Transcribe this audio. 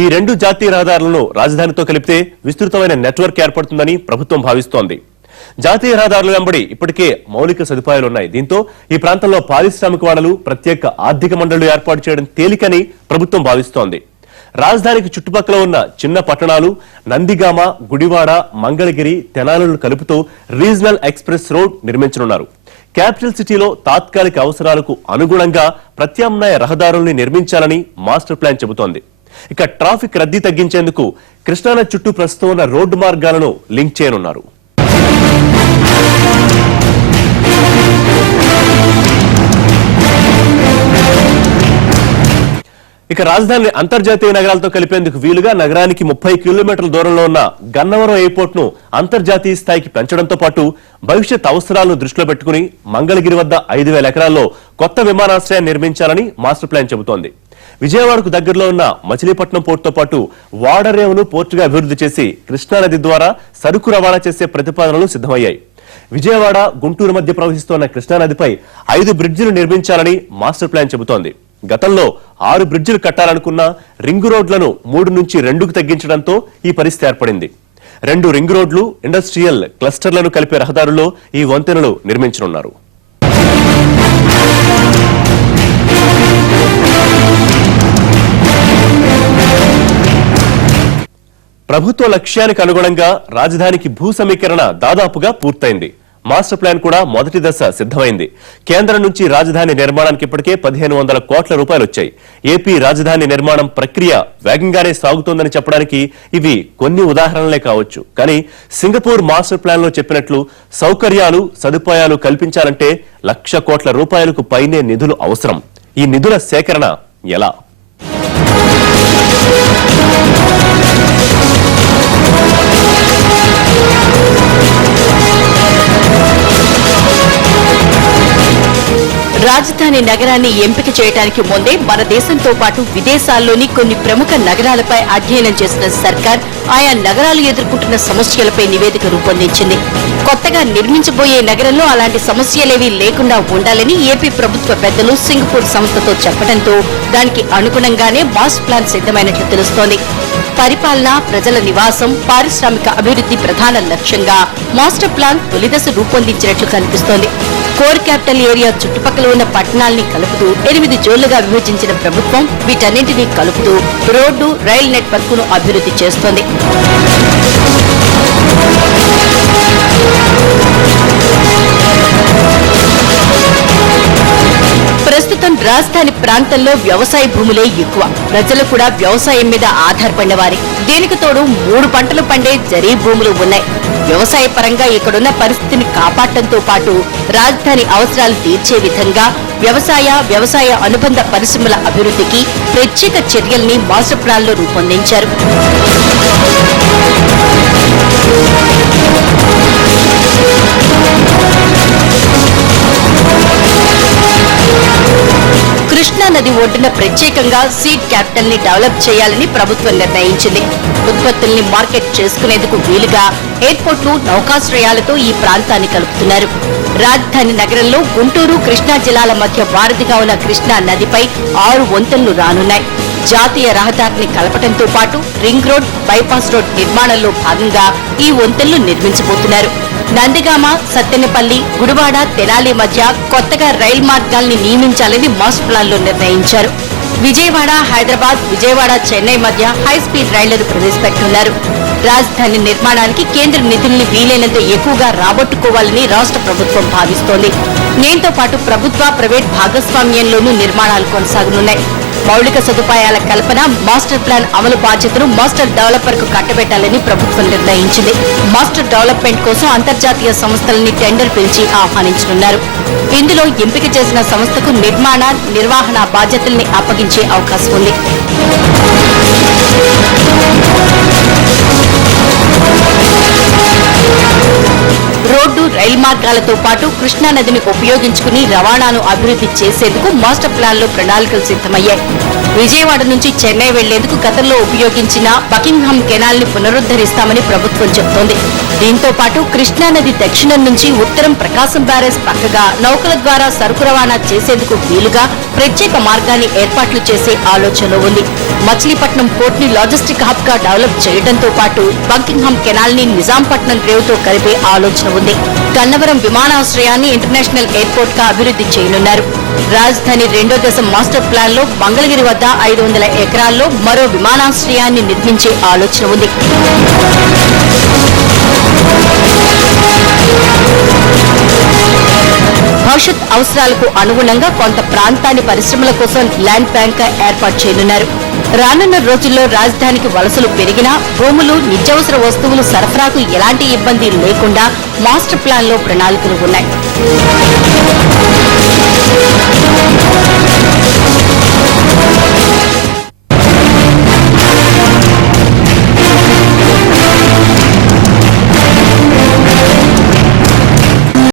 ఈ రెండు జాతీయ రహదారులను రాజధానితో కలిపితే విస్తృతమైన నెట్వర్క్ ఏర్పడుతుందని ప్రభుత్వం భావిస్తోంది. జాతీయ రహదారుల వెంబడి ఇప్పటికే మౌలిక సదుపాయాలున్నాయి. దీంతో ఈ ప్రాంతంలో పారిశ్రామిక వాడలు, ప్రత్యేక ఆర్థిక మండళ్లు ఏర్పాటు చేయడం తేలికని ప్రభుత్వం భావిస్తోంది. రాజధానికి చుట్టుపక్కల ఉన్న చిన్న పట్టణాలు నందిగామ, గుడివాడ, మంగళగిరి, తెనాలను కలుపుతూ రీజనల్ ఎక్స్ప్రెస్ రోడ్ నిర్మించనున్నారు. క్యాపిటల్ సిటీలో తాత్కాలిక అవసరాలకు అనుగుణంగా ప్రత్యామ్నాయ రహదారుల్ని నిర్మించాలని మాస్టర్ ప్లాన్ చెబుతోంది. ఇక ట్రాఫిక్ రద్దీ తగ్గించేందుకు కృష్ణానది చుట్టూ ప్రస్తుతం ఉన్న రోడ్డు మార్గాలను లింక్ చేయనున్నారు. ఇక రాజధాని అంతర్జాతీయ నగరాలతో కలిపేందుకు వీలుగా నగరానికి 30 కిలోమీటర్ల దూరంలో ఉన్న గన్నవరం ఎయిర్పోర్ట్ ను అంతర్జాతీయ స్థాయికి పెంచడంతో పాటు భవిష్యత్ అవసరాలను దృష్టిలో పెట్టుకుని మంగళగిరి వద్ద 5,000 ఎకరాల్లో కొత్త విమానాశ్రయాన్ని నిర్మించాలని మాస్టర్ ప్లాన్ చెబుతోంది. విజయవాడకు దగ్గరలో ఉన్న మచిలీపట్నం పోర్టుతో పాటు వాడరేవును పోర్టుగా అభివృద్ధి చేసి కృష్ణానది ద్వారా సరుకు రవాణా చేసే ప్రతిపాదనలు సిద్ధమయ్యాయి. విజయవాడ, గుంటూరు మధ్య ప్రవహిస్తున్న కృష్ణానదిపై 5 బ్రిడ్జిలు నిర్మించాలని మాస్టర్ ప్లాన్ చెబుతోంది. గతంలో 6 బ్రిడ్జిలు కట్టాలనుకున్న రింగు రోడ్లను 3 నుంచి 2కు తగ్గించడంతో ఈ పరిస్థితి ఏర్పడింది. 2 రింగ్ రోడ్లు, ఇండస్ట్రియల్ క్లస్టర్లను కలిపే రహదారుల్లో ఈ వంతెనలు నిర్మించనున్నారు. ప్రభుత్వ లక్ష్యానికి అనుగుణంగా రాజధానికి భూ సమీకరణ దాదాపుగా పూర్తయింది. మాస్టర్ ప్లాన్ కూడా మొదటి దశ సిద్ధమైంది. కేంద్రం నుంచి రాజధాని నిర్మాణానికి ఇప్పటికే 1,500 కోట్ల రూపాయలు వచ్చాయి. ఏపీ రాజధాని నిర్మాణం ప్రక్రియ వేగంగానే సాగుతోందని చెప్పడానికి ఇవి కొన్ని ఉదాహరణలే కావచ్చు. కానీ సింగపూర్ మాస్టర్ ప్లాన్ లో చెప్పినట్లు సౌకర్యాలు, సదుపాయాలు కల్పించాలంటే 1,00,000 కోట్ల రూపాయలకు పైనే నిధులు అవసరం. ఈ నిధుల సేకరణ ఎలా? రాజధాని నగరాన్ని ఎంపిక చేయడానికి ముందే మన దేశంతో పాటు విదేశాల్లోని కొన్ని ప్రముఖ నగరాలపై అధ్యయనం చేసిన సర్కార్ ఆయా నగరాలు ఎదుర్కొంటున్న సమస్యలపై నివేదిక రూపొందించింది. కొత్తగా నిర్మించబోయే నగరంలో అలాంటి సమస్యలేవీ లేకుండా ఉండాలని ఏపీ ప్రభుత్వ పెద్దలు సింగపూర్ సంస్థతో చెప్పడంతో దానికి అనుగుణంగానే మాస్టర్ ప్లాన్ సిద్ధమైనట్లు తెలుస్తోంది. పరిపాలన, ప్రజల నివాసం, పారిశ్రామిక అభివృద్ధి ప్రధాన లక్ష్యంగా మాస్టర్ ప్లాన్ తొలిదశ రూపొందించినట్లు కనిపిస్తోంది. కోర్ క్యాపిటల్ ఏరియా చుట్టుపక్కల ఉన్న పట్టణాల్ని కలుపుతూ 8 జోన్లుగా విభజించిన ప్రభుత్వం వీటన్నింటినీ కలుపుతూ రోడ్డు, రైల్ నెట్వర్క్ ను అభివృద్ధి చేస్తోంది. ప్రస్తుతం రాజధాని ప్రాంతంలో వ్యవసాయ భూములే ఎక్కువ. ప్రజలు కూడా వ్యవసాయం మీద ఆధారపడిన వారే. దీనికి తోడు 3 పంటలు పండే జరీ భూములు ఉన్నాయి. వ్యవసాయ పరంగా ఇక్కడున్న పరిస్థితిని కాపాడటంతో పాటు రాజధాని అవసరాలు తీర్చే విధంగా వ్యవసాయ అనుబంధ పరిశ్రమల అభివృద్ధికి ప్రత్యేక చర్యల్ని మాస్టర్ ప్లాన్ లో రూపొందించారు. కృష్ణా నది ఒడ్డున ప్రత్యేకంగా సీడ్ క్యాపిటల్ ని డెవలప్ చేయాలని ప్రభుత్వం నిర్ణయించింది. ఉత్పత్తుల్ని మార్కెట్ చేసుకునేందుకు వీలుగా ఎయిర్పోర్ట్లు, నౌకాశ్రయాలతో ఈ ప్రాంతాన్ని కలుపుతున్నారు. రాజధాని నగరంలో గుంటూరు, కృష్ణా జిల్లాల మధ్య వారధిగా ఉన్న కృష్ణా నదిపై 6 వంతెనలు రానున్నాయి. జాతీయ రహదారిని కలపడంతో పాటు రింగ్ రోడ్, బైపాస్ రోడ్ నిర్మాణంలో భాగంగా ఈ వంతెనలు నిర్మించబోతున్నారు. నందిగామ, సత్తెనపల్లి, గుడివాడ, తెనాలి మధ్య కొత్తగా రైలు మార్గాల్ని నియమించాలని మాస్టర్ ప్లాన్ లో నిర్ణయించారు. విజయవాడ, హైదరాబాద్, విజయవాడ, చెన్నై మధ్య హై స్పీడ్ రైళ్లను ప్రవేశపెట్టున్నారు. రాజధాని నిర్మాణానికి కేంద్ర నిధుల్ని వీలైనంత ఎక్కువగా రాబట్టుకోవాలని రాష్ట్ర ప్రభుత్వం భావిస్తోంది. దీంతో పాటు ప్రభుత్వ, ప్రైవేట్ భాగస్వామ్యంలోనూ నిర్మాణాలు కొనసాగనున్నాయి. మౌలిక సదుపాయాల కల్పన, మాస్టర్ ప్లాన్ అమలు బాధ్యతను మాస్టర్ డెవలపర్ కు కట్టబెట్టాలని ప్రభుత్వం నిర్ణయించింది. మాస్టర్ డెవలప్మెంట్ కోసం అంతర్జాతీయ సంస్థలని టెండర్ పిలిచి ఆహ్వానించనున్నారు. ఇందులో ఎంపిక చేసిన సంస్థకు నిర్మాణ, నిర్వహణ బాధ్యతల్ని అప్పగించే అవకాశం ఉంది. రోడ్డు, రైలు మార్గాలతో పాటు కృష్ణా నదిని ఉపయోగించుకుని రవాణాను అభివృద్ధి చేసేందుకు మాస్టర్ ప్లాన్ లో ప్రణాళికలు సిద్ధమయ్యాయి. విజయవాడ నుంచి చెన్నై వెళ్లేందుకు గతంలో ఉపయోగించిన బకింగ్హామ్ కెనాల్ ని పునరుద్ధరిస్తామని ప్రభుత్వం చెబుతోంది. దీంతో పాటు కృష్ణానది దక్షిణం నుంచి ఉత్తరం ప్రకాశం బ్యారేజ్ పక్కగా నౌకల ద్వారా సరుకు రవాణా చేసేందుకు వీలుగా ప్రత్యేక మార్గాన్ని ఏర్పాట్లు చేసే ఆలోచన ఉంది. మచిలీపట్నం పోర్ట్ ని లాజిస్టిక్ హబ్ గా డెవలప్ చేయడంతో పాటు బంకింగ్హామ్ కెనాల్ ని నిజాంపట్నం రేవ్ తో కలిపే ఆలోచన ఉంది. గన్నవరం విమానాశ్రయాన్ని ఇంటర్నేషనల్ ఎయిర్పోర్ట్ గా అభివృద్ధి చేయనున్నారు. రాజధాని 2వ దశ మాస్టర్ ప్లాన్ లో మంగళగిరి వద్ద 500 ఎకరాల్లో మరో విమానాశ్రయాన్ని నిర్మించే ఆలోచన ఉంది. భవిష్యత్ అవసరాలకు అనుగుణంగా కొంత ప్రాంతాన్ని పరిశ్రమల కోసం ల్యాండ్ బ్యాంక్ ఏర్పాటు చేయనున్నారు. రానున్న రోజుల్లో రాజధానికి వలసలు పెరిగినా భూములు, నిత్యావసర వస్తువులు సరఫరాకు ఎలాంటి ఇబ్బంది లేకుండా మాస్టర్ ప్లాన్ లో ప్రణాళికలు ఉన్నాయి.